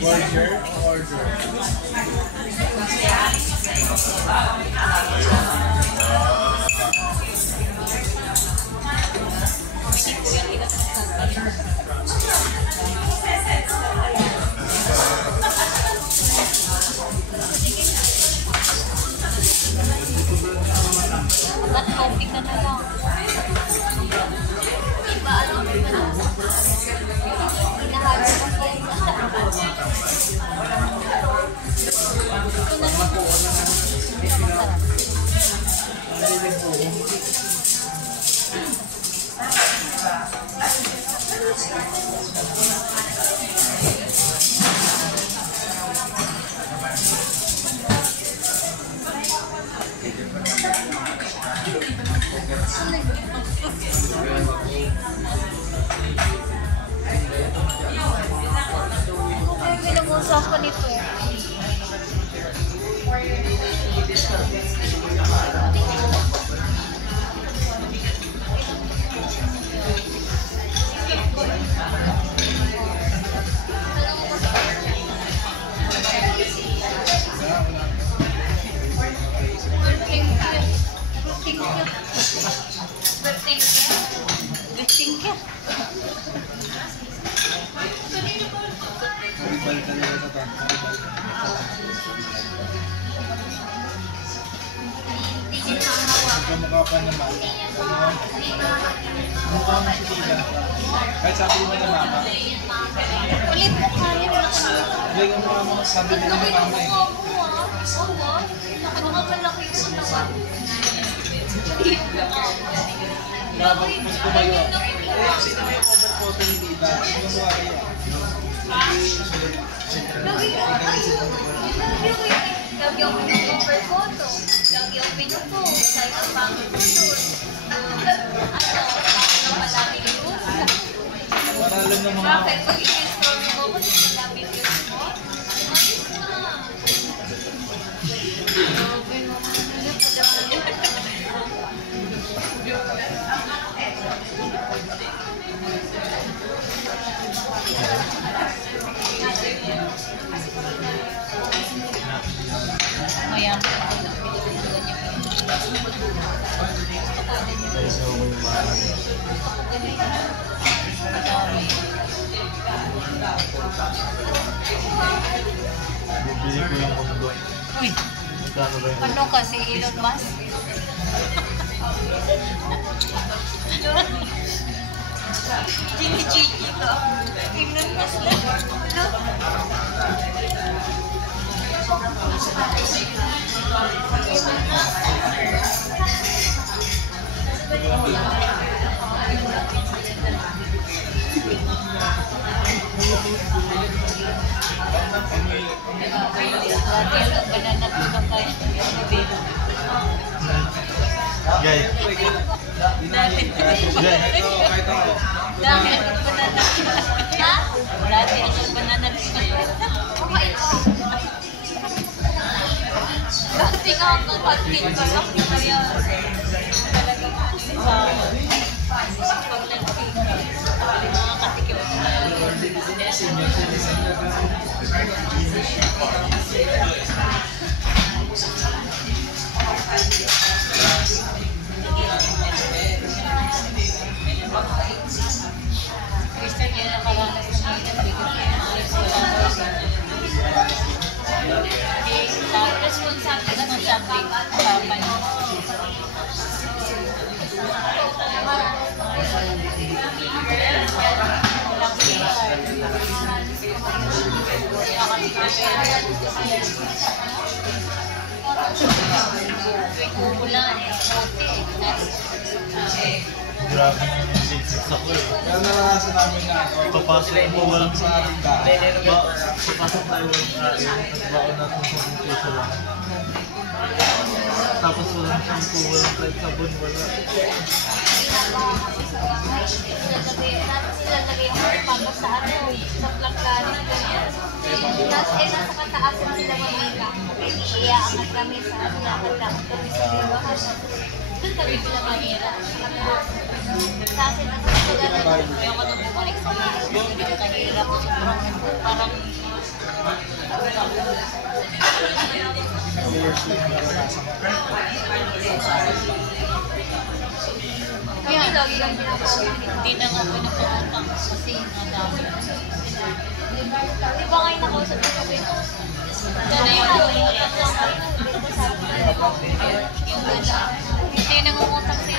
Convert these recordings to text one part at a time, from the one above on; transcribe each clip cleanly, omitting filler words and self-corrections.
Burger order. Ba't coffee ka na lang? Iba ano? Hinahalo ko siya. Ito na lang. Pinag-usap ko nito. Balikan nila sa tank. Kamukha pa naman. Mukha mo si Tila. Kahit sabi mo na mama. Ulit mo kaya na Hindi yung mukha mo. Sabi nila ni mama eh. Nakamalaki ko naman. Labang mas tumayo. Sino yung over photo ni Tila? Sino mo kaya? Lagyan ko ng over photo. Lagyan ko pinupost. Kahit ang pangit ko doon. Ano malami yung Maralo ng mga... bakit? Pag i-install mo ko, sinilapit yun mo? Maya. Bibili ko yung kondo. Uy! Magkano ba yung... Ano kasi Elon Musk? Gigi ka. Elon Musk lang. Guys. Dami ang banana. Ha? Dati ang banana. Dati nga ako konting ko lang. Kaya talagang sa paglanting. Mga katikim ko na Christian, yan ang karanas ng responsable ka ng shopping. Grabe naman yung basics ako eh. Kaya naranasan namin na papasok mo walang sa ating daan. Papasok tayo walang kain. Nagbaon natin sa pumpesa lang. Tapos walang shampoo, walang kahit sabon, wala. Nilalagay yung pagod sa ano, sa planggaris, ganyan. Tapos nasa kataasan sila mamila. Iyaangat kami sa lakad-lakad kami sa liwahan. Doon kami sila mahira. Sa akin, gusto gano'n. Ayoko nang bumalik sa mga hindi ko kahirap. Parang kaya lagi lang hindi na nga po nagpapatang kasi nadami. Di ba ngayon nakausap ko sa pino? Gano'n yung hindi na nangungutang si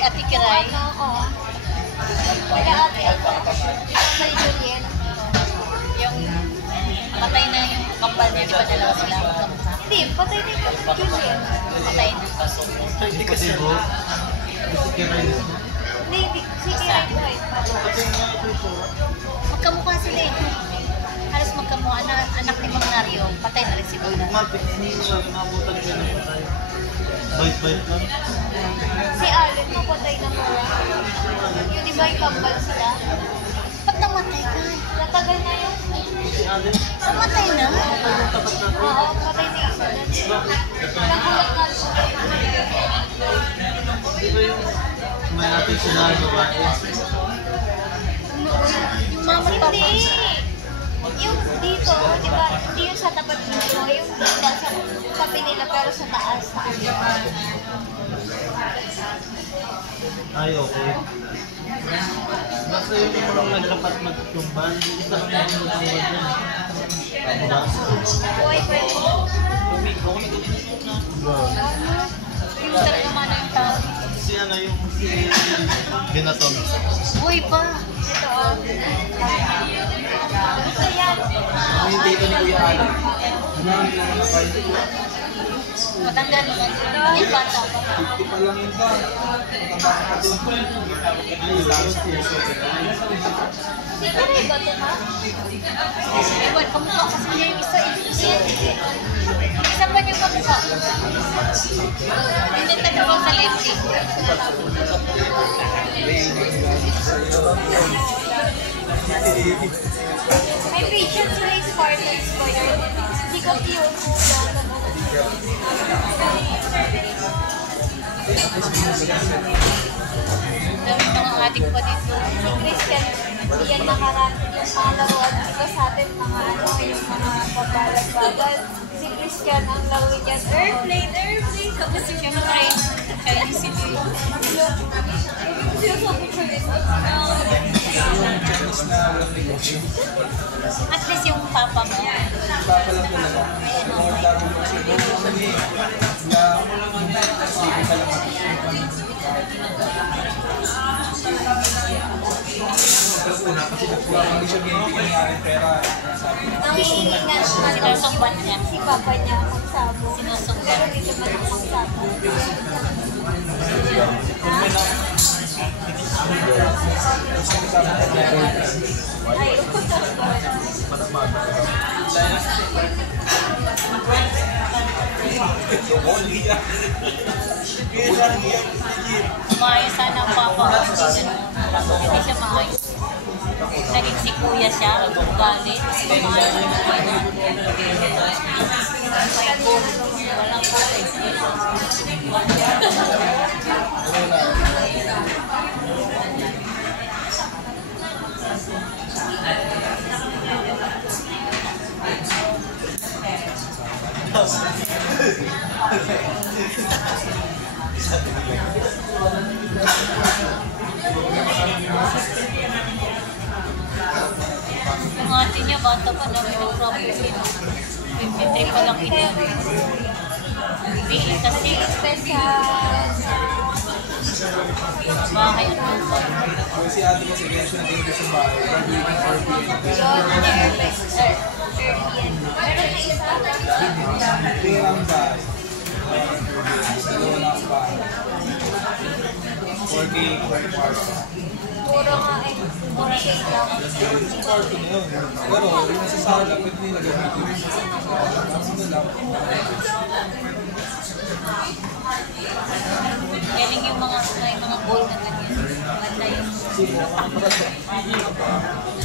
Ate Kiray. Oo. Kaya ate sa Juliet. Yung patay na yung kapal niya, di ba dalawa sila? Hindi, patay na yung Juliet. Patay na. Hindi kasi bro. Gusto kiray mo. Hindi, si Kiray Boy. Pati nga ito. Magkamukha sila eh. Halos magkamukha na anak ni Mang Nario. Patay na rin si Mang Nario. Mapit, hindi mo nabutan ka na patay. Bait-bait lang. Si Allen napatay na mo. Yung di ba yung kambal sila? Ba't namatay ka? Natagal na yun. Si Allen. Namatay na? Tapat na ito. Oo, patay na isa na. Nagulat nga siya. Di ba yung may ating sinalo ka? Yung mama at papa. Hindi. Yung dito, di ba? Hindi yung sa tapat dito. Yung dito sa kape nila pero sa taas. Ay, okay. Basta yung mga naglapat magtumban, isa lang yung magtumban yan. Diba? Buhay pa yun. Yung talaga mana yung tao. Si ano yung si Binaton. Buhay pa. Ito oh. Ito yan. Yung dito ni Kuya Alan. Matanda naman. Yung bata pa. Pa lang yun ba? Si Kiray ba ito ma? Ewan, kamukha kasi niya yung isa. Isa pa niya kamukha. Hindi tayo sa lefty. May patient sila yung Spartans ko yun. Hindi ko yun. Dami mga adik pa dito. Si Christian, yan nakarating yung panglaruan dito sa atin, mga ano, yung mga pabalag-bagal. Si Christian, ang laro niya, airplane, airplane. Tapos siyempre, Chinese City. Siya sa picture at least yung papa mo. Papa lang talaga. Mga laro mo kasi doon kami na sige ka lang kasi hindi siya binibigyan nga rin pera. Sabi na, Nangihingi nga siya. Sinusumbat niya. Si papa niya magsabo. Sinusumbat. Pero hindi naman ang magsabo. Ay, maayos sana ang papa ko. Hindi siya maayos. Naging si kuya siya, galit. Maayos ang buhay na. Kaya po, walang yung ate niya, bata pa na may problem yun. 53 pa lang ina. Kasi special bahay at lupa. si ate kasi kaya siya naging sa bahay. Yun, na-airbags. Airplane. Meron na isa. Tingnan bahay. Dalawa na ang bahay. 4K per kwarto. Puro nga eh. Puro cake lang. Yung kwarto na yun. Pero yung sa sala, pwede nila gamitin. Ano lang. Galing yung mga gold na ganyan. Maganda yung...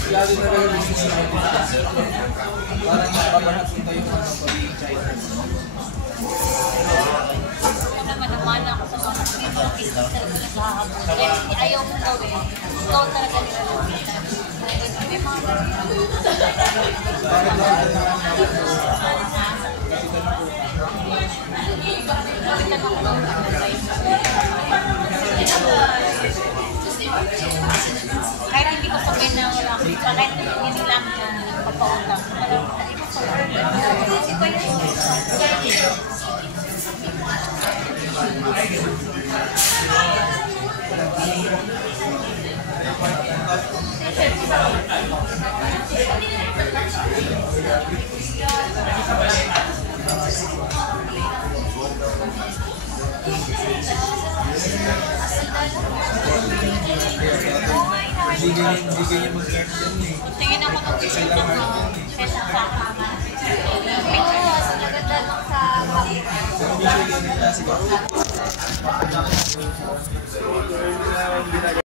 Lalo na rin yung business natin. Parang makabahat punta yung pagiging China. Ano naman ang Mana ako sa mga dito ang isa talaga naghahabol. Kaya hindi ayaw mong gawin. Ikaw talaga nila lapitan. May mga Bakit lahat na lapitan ako ng kahit hindi ko sabihin na wala ko pa, kahit hindi lang yung pagpautang. Hindi ko sabihin. hindi ganyan mag-guard yan eh. Tingin ako ng t-shirt ng kesa sa kama. Oo, sa naganda lang sa kapit. Pero usually ganyan na siguro.